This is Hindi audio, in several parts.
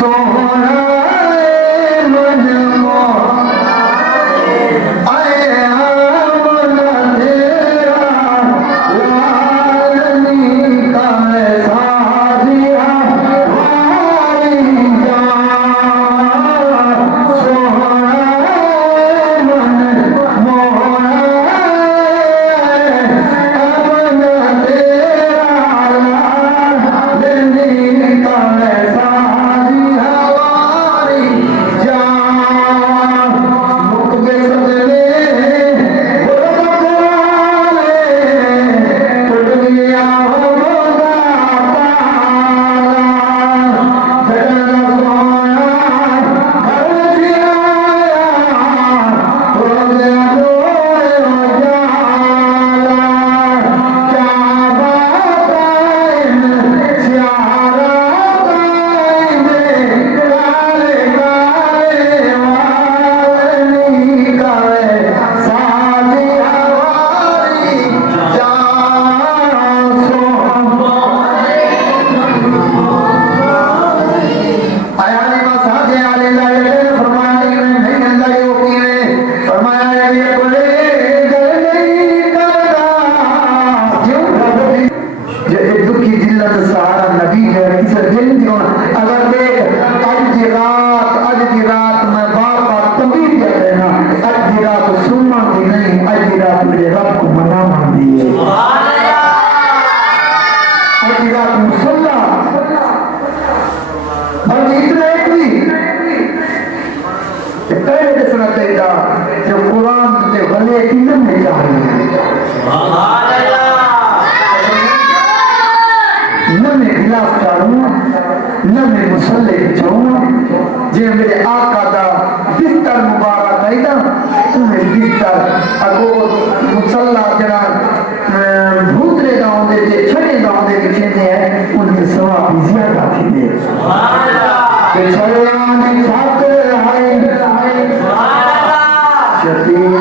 सोहरा मन मोह साथे आले लाए फरमाया कि नहीं अंदर यो कीवे फरमाया ये बोले गल नहीं करदा क्यों जे एक दुखी जिल्लत सहारा नबी है किसे दिल दियो अगर देख आज की रात मैं बार बार तभी कह रहा आज की रात सुनना की नहीं आज की रात मेरे रब को मना मान दिए आज की रात मुसल्ला और इतना एक भी पहले के सुना चाहिए जो कुरान के भले किन्नम में चाहिए न मैं खिलाफ करूँ न मैं मुसल्ले बिछाऊँ जे मेरे आका दा बिस्तर मुबारक है ना तुम्हें बिस्तर अगो मुसल्ला जरा भूतरे गाँव दे जे छड़े गाँव दे के चेंजे हैं उनके सवाब ज्यादा थी दे के छड़ियाने छाते हैं शफीन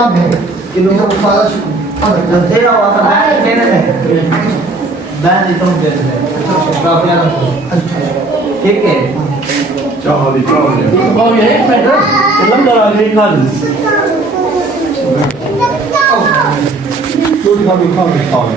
काम है इन लोगों को सारा तेरा वाला बैठ देने में बैठ इतना दे दे ठीक है Ciao, di ciao. Bao giờ hết mày đó, lắm rồi đi gần. Tôi đi không